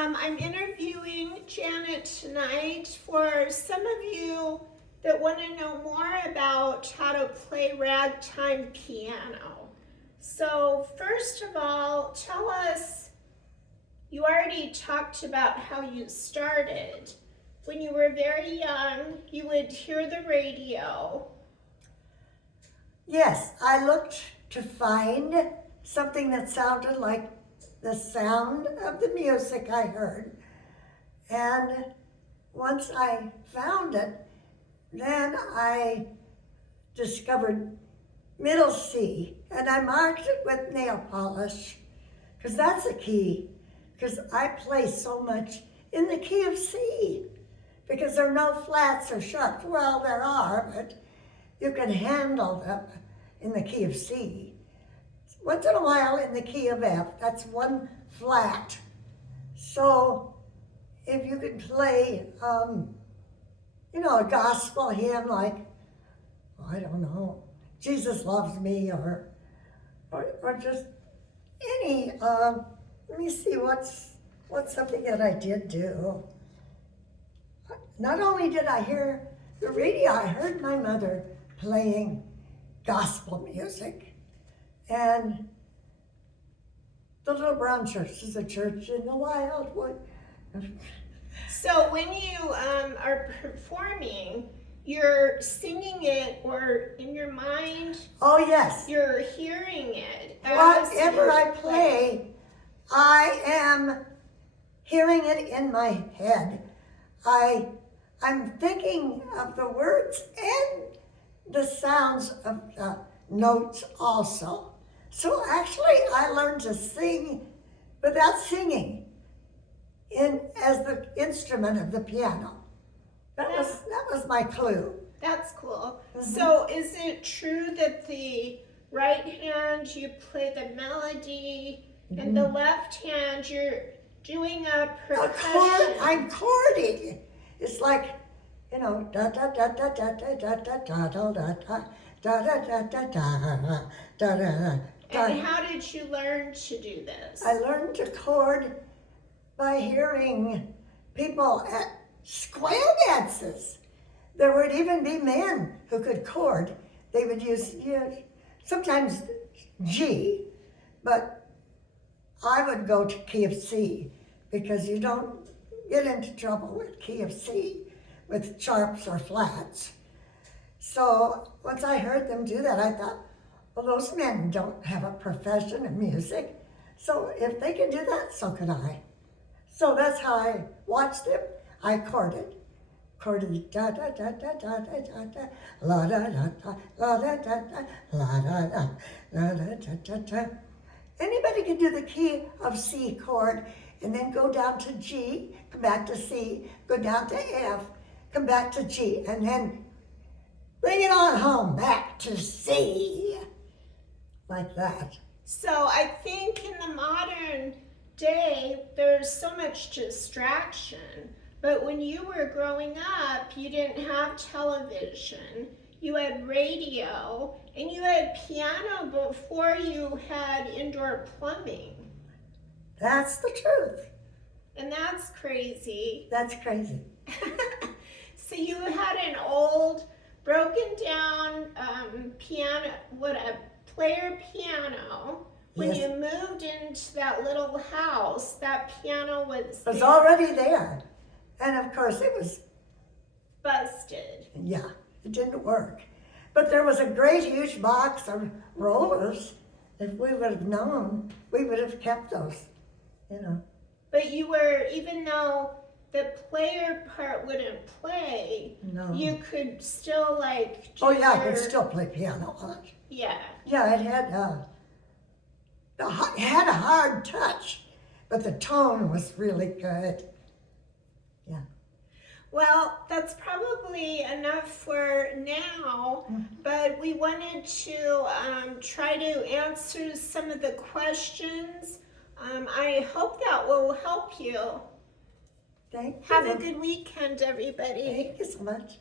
I'm interviewing Janet tonight for some of you that want to know more about how to play ragtime piano. So first of all, tell us, you already talked about how you started. When you were very young, you would hear the radio. Yes, I looked to find something that sounded like the sound of the music I heard. And once I found it, then I discovered middle C, and I marked it with nail polish, because that's a key, because I play so much in the key of C, because there are no flats or sharps. Well, there are, but you can handle them in the key of C. Once in a while in the key of F, that's one flat. So if you could play, a gospel hymn like, I don't know, Jesus Loves Me, or just any, let me see, what's something that I did do. Not only did I hear the radio, I heard my mother playing gospel music. And the Little Brown Church is a church in the Wildwood. So when you are performing, you're singing it, or in your mind, Oh yes. you're hearing it. Whatever I play, I am hearing it in my head. I'm thinking of the words and the sounds of the notes also. So actually I learned to sing without singing as the instrument of the piano. That was my clue. That's cool. Mm-hmm. So is it true that the right hand you play the melody, and the left hand you're doing a percussion? I'm chording. It's like, da da da da da da da da da da da da da da da da da. And how did you learn to do this? I learned to chord by hearing people at square dances. There would even be men who could chord. They would use sometimes G, but I would go to key of C, because you don't get into trouble with key of C with sharps or flats. So once I heard them do that, I thought, well, those men don't have a profession in music, so if they can do that, so can I. So that's how I watched them. I chorded da da da da da da da da, la da da da, la da da da, la da da, la da da da da. Anybody can do the key of C chord, and then go down to G, come back to C, go down to F, come back to G, and then bring it on home back to C, like that. So I think in the modern day, there's so much distraction. But when you were growing up, you didn't have television, you had radio, and you had piano before you had indoor plumbing. That's the truth. And that's crazy. That's crazy. So you had an old, broken down piano, a player piano. When Yes. you moved into that little house, that piano was It was already there. And of course it was, busted. yeah, it didn't work. But there was a great huge box of rollers. If we would have known, we would have kept those, But you were, even though the player part wouldn't play, No. you could still like do Oh yeah, I could your- still play piano on it. Yeah. Yeah, it had a hard touch, but the tone was really good. Yeah. Well, that's probably enough for now, but we wanted to try to answer some of the questions. I hope that will help you. Thank you. Have a good weekend, everybody. Thank you so much.